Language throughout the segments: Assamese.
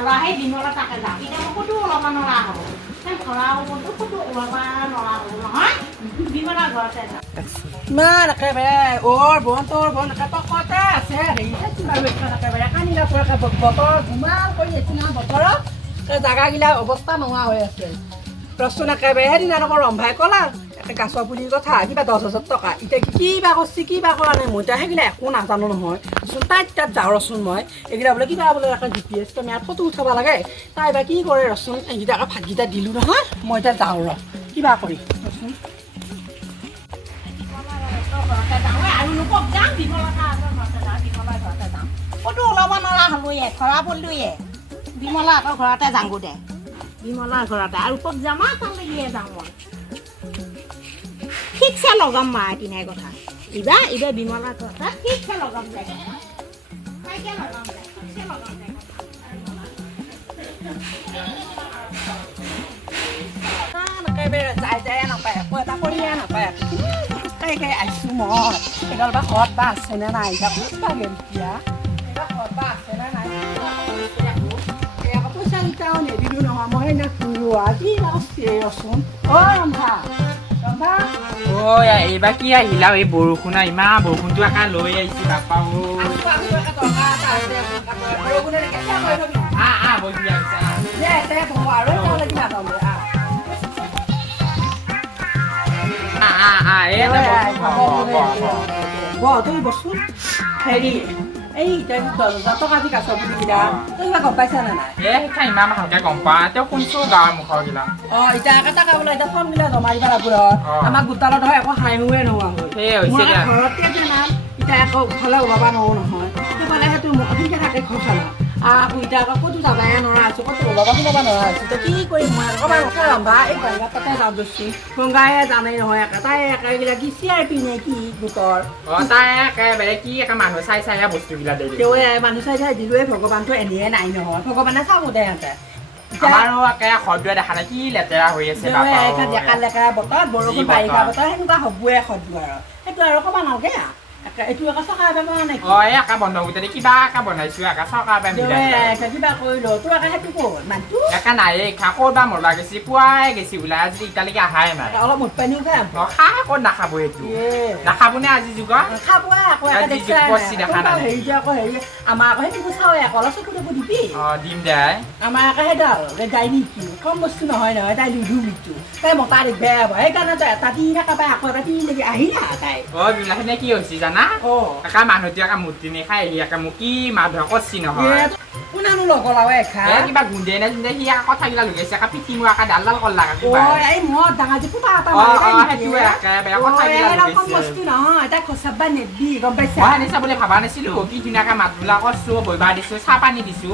যাওঁৰা সেই বিমলা তাকে যাওঁ এতিয়া মই ক'তো ওলাব নোৱাৰা হ'ব সেই ঘৰৰ ওপৰতো ক'তো ওলাব নোৱাৰা হ'ব নহয় বিমলা ঘৰতে যাওঁ ইমান একেবাৰে অ'ৰ বন তোৰ বন টকতে আছে হেৰি বাৰু একেবাৰে কানিলা পৰা বতৰ ধুমাল কৰি আছে নহয় বতৰত জাগাগিলা অৱস্থা নোহোৱা হৈ আছে ৰচোন একেবাৰে সেইদিনা আকৌ ৰম্ভাই ক'লা গাছৰ পুলিৰ কথা কিবা 10,000 টকা এতিয়া কিবা কৰিছে কিবা কৰা নাই মই এতিয়া সেইগিলা একো নাজানো নহয় ৰচোন তাত যাওঁ ৰচোন মই এইগিলা বোলে কিবা বোলে GPS কেমেৰাত ফটো উঠাব লাগে তাই বা কি কৰে ৰচোন এইকেইটা আকৌ ভাতকেইটা দিলোঁ নহয় মই এতিয়া যাওঁ ৰ কিবা কৰি ৰচোন আৰু লোকক যাওঁ বিমলা ঘৰতে যাওঁ বিমলা ঘৰতে যাওঁ ক'তো ওলাব নোৱাৰা হ'লোয়ে ঘৰা পল্লোয়ে বিমলা আকৌ ঘৰতে যাওঁ দে বিমলা ঘৰতে আৰু ক'ত যাম তালৈকে যাওঁ মই ঠিকছে লগাম মা এদিনাই কথা এইবাৰ বিমলা ঘৰতে ঠিকছে লগাম দে তাইকে লগাম দে ঠিকছে লগাম দে একেবাৰে যাই নাপায় একো এটা কৰিয়ে নাপায় তাইকে আহিছোঁ মই এইডাল বা ঘৰত বা আছেনে নাই এতিয়া ক'ত বা গেল এতিয়া এইবাৰ ঘৰত বা আছেনে নাই পইচা কেইটাও নিদিলোঁ নহয় মই এনে ফুৰোঁ কি ৰচোন অ' ৰম্ভা ৰম্ভা ঐ এইবাৰ কি আহিলা এই বৰষুণ ইমান বৰষুণটো একা লৈ আহিছে বাপা তুমি বচোন হেৰি এই 10,000 টকা দি গাছৰ পুলিকেইটা তই কিবা গম পাইছা নে নাই ইমান ভালকে গম পা তেওঁ কোনটো গাঁৱৰ মুখৰ গিলা এতিয়া টকা বোলে এতিয়া ফৰ্মগিলা জমা দিব লাগিব আমাক গোটালত হয় একো হাই হুৱে নোহোৱা হ'ল ঘৰতে যে নাম এতিয়া আকৌ ইফালে ওলাব নোৱাৰো নহয় সেইফালে সেইটো মুখতে থাকে ঘৰখনত আকৌ এতিয়া আকৌ ক'তো যাবাই নোৱাৰা আছোঁ ক'তো ওলাব সোমাব নোৱাৰা আছোঁ এতিয়া কি কৰিম মই অকণমান ৰম্ভা এই গংগা তাতে যাওঁ গৈছোঁ গংগাই জানেই নহয় তাই একেগিলা কি CRP নে কি গোটৰ তাই একেবাৰে কি একে মানুহ চাই চাই বস্তুবিলাক দিলে তেওঁ মানুহ চাই চাই দিলোৱে ভগৱানটো এনেয়ে নাই নহয় ভগৱানে চাব দে সিহঁতে আমাৰো একে সদুৱে দেখা নাই কি লেতেৰা হৈ আছে ডেকা লেকা বতৰত বৰষুণ বাৰিষা বতৰ সেনেকুৱা হ'বই সদু আৰু সেইটো আৰু ক'ব নালাগে এইটো আকৌ চকা বেমাৰ নাই একা বন্ধ গোটেই কিবা একা বনাইছো একা চকা কিবা কৰিলো তোৰ আকৌ সেইটো ক'ত মানুহটো একা নাই ক'ৰবা মৰবা গেছি পুৱাই গেছি ওলাই আজি এতিয়ালৈকে অহাই নাই অলপ মুঠ পানীও খাম খাই ক'ত নাখাব সেইটো নাখাব নে আজি যুগত খাবই আকৌ দেখা নাই হেৰি যে আকৌ হেৰি আমাৰ আকৌ সেইটো চাওঁৱে আকৌ অলপ চকু টকু দিবি দিম দে আমাৰ আকৌ সেইডাল যাই নেকি কম বস্তু নহয় নহয় তাই লুডু মিটু তাই মতা দেখিবে সেইকাৰণে তই এটা দি থকা পাই আকৌ এটা তিনি লাগি আহিলা তাই বিলাসীনে কি হৈছে জানা একা মানুহটো একা মূৰ্তি নেখাই আহি একা মোক কি মাধুৰ কৰছি নহয় কোনানো লগলাও এখা কিবা গুন্দে নে গুন্দে সি কথাগিলা লগাইছে একা পিঠি মোৰ একা ডাল ডাল কৰলা এই মই ডাঙৰ যে ফুটা এটা বস্তু নহয় তাই খচাবা নেদি গম পাইছা মই চাবলৈ ভাবা নাছিলো কি ধুনীয়াকে মাত বোলা কৰছো বহিবা দিছো চাহ পানী দিছো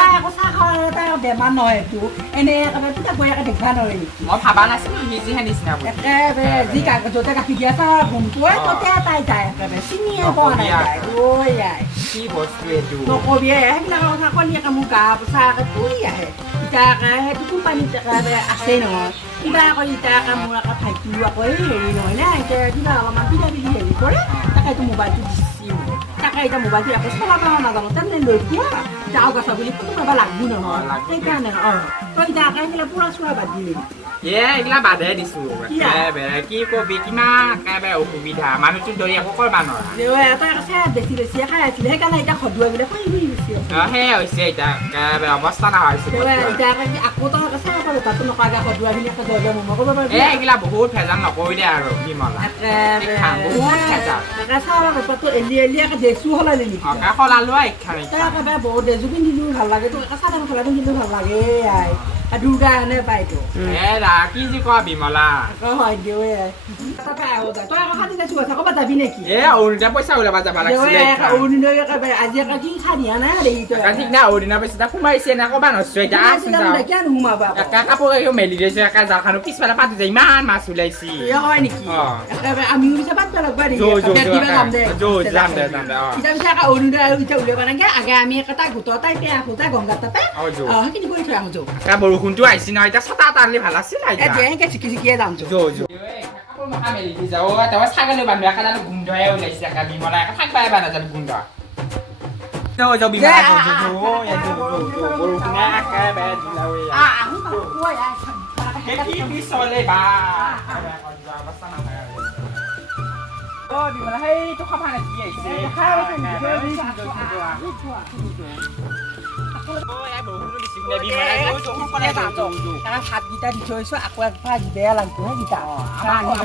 তাই আকৌ চাহ খোৱাৰ তাই বেমাৰ নহয় এইটো এনে একেবাৰে ফুটা বৈ একে দেখিবা নোৱাৰে নেকি মই ভাবা নাছিলো সি যিহে নিচিনা একেবাৰে যি য'তে গাখীৰ দিয়া চাহ ঘুমটোৱে ততে তাই যায় একেবাৰে চিনিয়ে পোৱা নাই কি বস্তু এইটো নকবি সেইবিলাক কথা কলি একে মোৰ গা পোচা একে পুৰি আহে ইটা সেইটো কোম্পানীত একেবাৰে আছেই নহয় কিবা কৰি ইটা মোৰ আকৌ ভাইটিও আকৌ এই হেৰি নহয় নে এতিয়া কিবা অলপমান কিবা কিবি হেৰি কৰে তাকে এইটো মোবাইলটো দিছি তাকে এতিয়া মোবাইলটো আকৌ চলাব নাজানো তেনে লৈ পোৱা যাওঁ গছা বুলি ফটো মাৰিব লাগবো নহয় সেইকাৰণে তই এতিয়া একেবাৰে পুৰা চোৱা বাদ দিলি এইগিলা বাধে দিছো কি কবি কিমান একেবাৰে অসুবিধা মানুহটো ধৰি একো কৰবা নোৱাৰা তই বেছি বেছিয়ে খাই আছিলে সেইকাৰণে এতিয়া সদুৱাই বোলে শুই শুই গৈছে সেয়ে হৈছে এতিয়া একেবাৰে অৱস্থা নোহোৱা হৈছে এতিয়া আকৌ তই চাহ পালো তাতো নকৰাকে সদুৱাই পিনে জয় মই ক'ব পাৰিম এইগিলা বহুত ভেজাল নকৰি দে আৰু বিমলা বহুত ভেজাল চাহ এলি এলি ড্ৰেছো সলালি নেকি সলালো তই একেবাৰে বহুত ড্ৰেছো পিন্ধিলেও ভাল লাগে তোৰ চাদৰ মেখেলা পিন্ধিলেও ভাল লাগে আই দুৰ্গা এনে পাইতো কি যি কোৱা বিমলা হয় দিওঁ তই আকৌ খাতি যাইছো কথা ক'ৰবাত যাবি নেকি অৰুণিতা পইচা ওলাবা যাবা লাগিছিলে অৰুণোদয় একেবাৰে আজি একে কি খাই দিয়া নাই দেই তই ঠিক নাই অৰুণিতা পইচা সোমাইছে নে ক'বা নছো এতিয়া কিয় নোসোমাবা কাপোৰ মেলি দিছো একে জালখানো পিছফালে পাতি যায় ইমান মাছ ওলাইছি হয় নেকি একেবাৰে আমিও পিছে পাতিব লাগবা যাম দে এতিয়া পিছে আকৌ অৰুণোদয় আৰু এতিয়া উলিয়াব নাগে আগে আমি এটা গোটৰ তাই আহো তাই গংগাত তাতে সেইখিনি কৰি থৈ আহো বৰষুণটো আহিছে নহয় এতিয়া ছটা আনিলে ভাল আছিল চিকি চিকিয়ে যাম মেলি দি যাওঁ ছাগলী বান্ধো একে গোন্ধহে ওলাইছে বিমলা একে থাকবা এবাৰ নাজানো গোন্ধ Đâu cho bị ngã của chú ya chú ngã cái bé lâu ya. Không có quay à. Cái gì bị soi lên bà. Còn giờ bắt sang này. Đi mà hay chú không hay là gì vậy? Khai với chúng chơi đi. Ôi ai bố nó đi xíu này bị mà ai bố chú không có này bảo rồi. Karena saat kita di chơi so aku yang pagi dia langsungnya kita.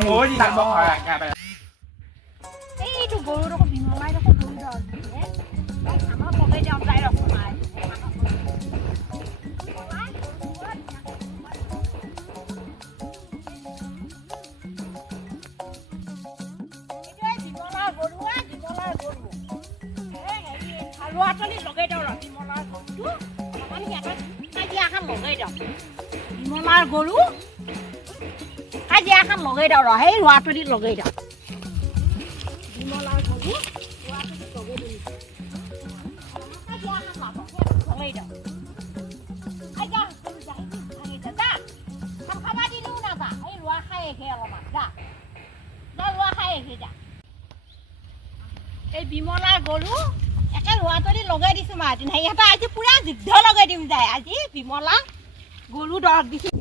Bố gì tặng bố hỏi cả bé. এইটো গৰু দেখোন বিমলাই দেখোন গৰু আমাৰ পকাই যাওঁ তাই ৰখোঁ নাই লগাই দিওঁ বিমলাৰ গৰুটো মানে কাজিয়া এখন লগাই দিওঁ বিমলাৰ গৰু কাজিয়া এখন লগাই দিওঁ সেই ৰোৱাটো দি লগাই দিওঁ বিমলাৰ গৰু ৰোৱাটো দি লগাই দিওঁ কাজিয়া এখন লগাই দিওঁ কাজিয়া যা খাবা দিলেও নাযা এই ৰোৱা খাই একে অলপমান যা ৰোৱা খাই একে যা এই বিমলাৰ গৰু একে ৰোৱাটো দি লগাই দিছোঁ মাতিন সিহঁতৰ আজি পুৰা যুদ্ধ লগাই দিম যায় আজি বিমলা গৰু দৰৱ দিছোঁ